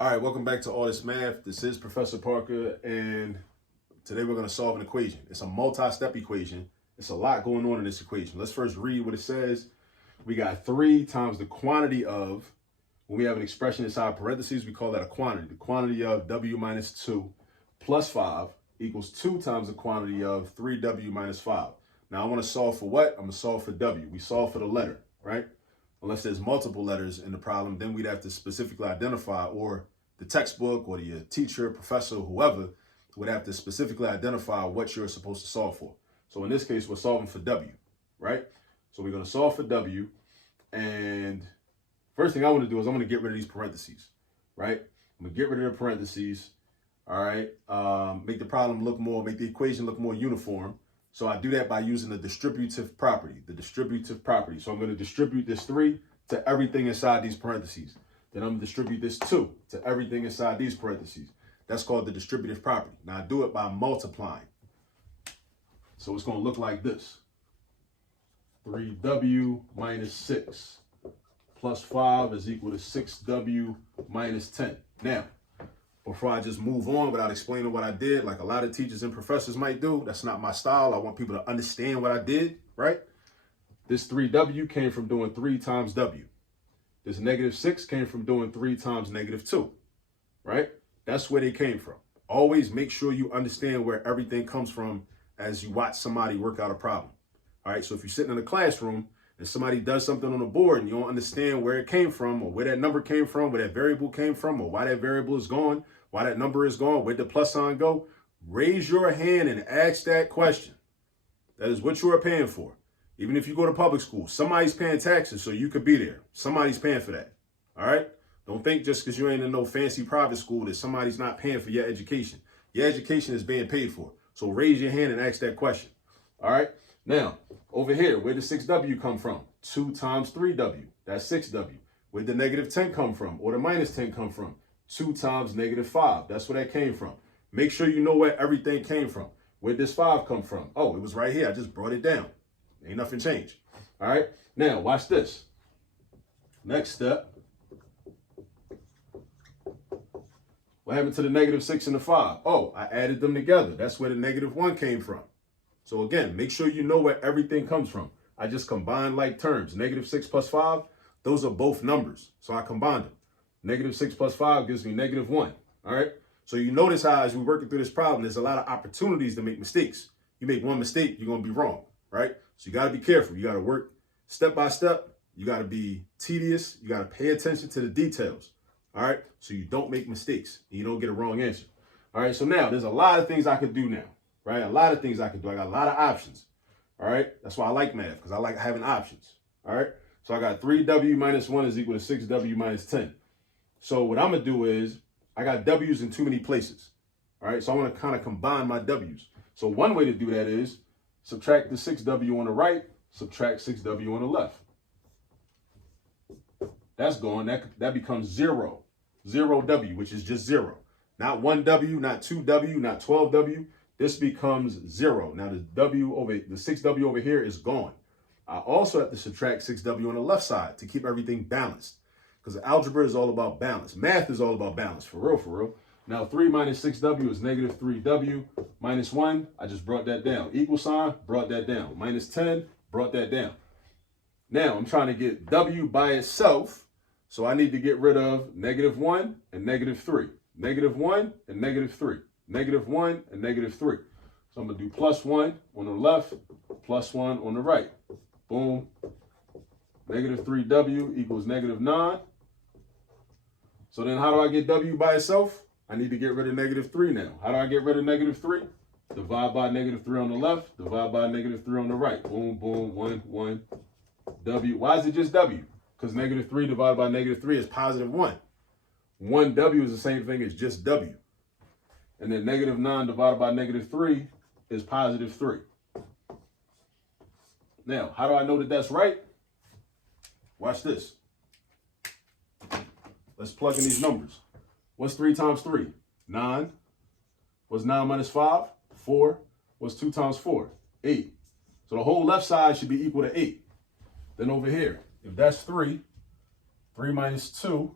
All right, welcome back to All This Math. This is Professor Parker, and today we're going to solve an equation. It's a multi-step equation. It's a lot going on in this equation. Let's first read what it says. We got 3 times the quantity of, when we have an expression inside parentheses, we call that a quantity. The quantity of w minus 2 plus 5 equals 2 times the quantity of 3w minus 5. Now I want to solve for what? I'm going to solve for w. We solve for the letter, right? Unless there's multiple letters in the problem, then we'd have to specifically identify, or the textbook or your teacher, professor, whoever would have to specifically identify what you're supposed to solve for. So in this case, we're solving for w, right? So we're going to solve for w. And first thing I want to do is I'm going to get rid of these parentheses, right? I'm going to get rid of the parentheses, all right? Make the problem look more, make the equation look more uniform. So I do that by using the distributive property, So I'm going to distribute this 3 to everything inside these parentheses. Then I'm going to distribute this 2 to everything inside these parentheses. That's called the distributive property. Now I do it by multiplying. So it's going to look like this. 3w minus 6 plus 5 is equal to 6w minus 10. Now, before I just move on without explaining what I did, like a lot of teachers and professors might do, that's not my style. I want people to understand what I did, right? This 3w came from doing 3 times w. This negative 6 came from doing 3 times negative 2, right? That's where they came from. Always make sure you understand where everything comes from as you watch somebody work out a problem. All right, so if you're sitting in a classroom and somebody does something on the board and you don't understand where it came from, or where that number came from, where that variable came from, or why that variable is gone, why that number is gone, where the plus sign go, raise your hand and ask that question. That is what you are paying for. Even if you go to public school, somebody's paying taxes so you could be there. Somebody's paying for that. All right? Don't think just because you ain't in no fancy private school that somebody's not paying for your education. Your education is being paid for. So raise your hand and ask that question. All right? Now, over here, where did 6w come from? 2 times 3w. That's 6w. Where did the negative 10 come from? Or the minus 10 come from? 2 times negative 5. That's where that came from. Make sure you know where everything came from. Where did this 5 come from? Oh, it was right here. I just brought it down. Ain't nothing changed. All right. Now, watch this. Next step. What happened to the negative 6 and the 5? Oh, I added them together. That's where the negative 1 came from. So again, make sure you know where everything comes from. I just combined like terms. Negative 6 plus 5, those are both numbers. So I combined them. Negative 6 plus 5 gives me negative 1. All right. So you notice how as we're working through this problem, there's a lot of opportunities to make mistakes. You make one mistake, you're going to be wrong. Right. So you got to be careful. You got to work step by step. You got to be tedious. You got to pay attention to the details. All right. So you don't make mistakes and you don't get a wrong answer. All right. So now there's a lot of things I could do now. Right. A lot of things I could do. I got a lot of options. All right. That's why I like math, because I like having options. All right. So I got 3w minus 1 is equal to 6w minus 10. So what I'm going to do is I got w's in too many places. All right. So I want to kind of combine my w's. So one way to do that is subtract the 6w on the right, subtract 6w on the left. That's gone. That becomes 0. 0w, which is just 0. Not 1w, not 2w, not 12w. This becomes 0. Now the 6w over here is gone. I also have to subtract 6w on the left side to keep everything balanced. Because algebra is all about balance. Math is all about balance, for real, for real. Now 3 minus 6w is negative 3w. Minus 1, I just brought that down. Equal sign, brought that down. Minus 10, brought that down. Now I'm trying to get w by itself. So I need to get rid of negative 1 and negative 3. Negative 1 and negative 3. Negative 1 and negative 3. So I'm going to do plus 1 on the left, plus 1 on the right. Boom. Negative 3w equals negative 9. So then how do I get w by itself? I need to get rid of negative 3 now. How do I get rid of negative 3? Divide by negative 3 on the left, divide by negative 3 on the right. Boom, boom, 1, 1, w. Why is it just w? Because negative 3 divided by negative 3 is positive 1. 1w is the same thing as just w. And then negative 9 divided by negative 3 is positive 3. Now, how do I know that that's right? Watch this. Let's plug in these numbers. What's 3 times 3? 9. What's 9 minus 5? 4. What's 2 times 4? 8. So the whole left side should be equal to 8. Then over here, if that's 3, 3 minus 2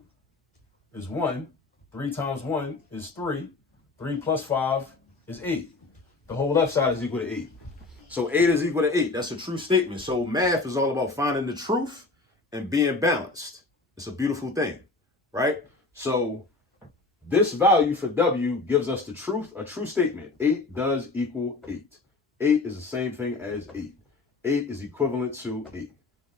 is 1. 3 times 1 is 3. 3 plus 5 is 8. The whole left side is equal to 8. So 8 is equal to 8. That's a true statement. So math is all about finding the truth and being balanced. It's a beautiful thing, right? So this value for W gives us the truth, a true statement. 8 does equal 8. 8 is the same thing as 8. 8 is equivalent to 8.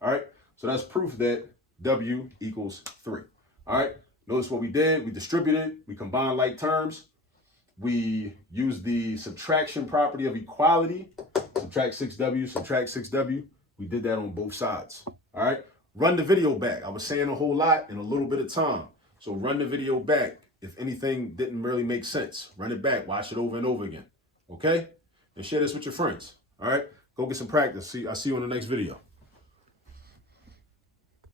All right? So that's proof that W equals 3. All right? Notice what we did. We distributed. We combined like terms. We used the subtraction property of equality. Subtract 6W, subtract 6W. We did that on both sides. All right? Run the video back. I was saying a whole lot in a little bit of time. So run the video back. If anything didn't really make sense, run it back. Watch it over and over again. Okay? And share this with your friends. All right? Go get some practice. I'll see you on the next video.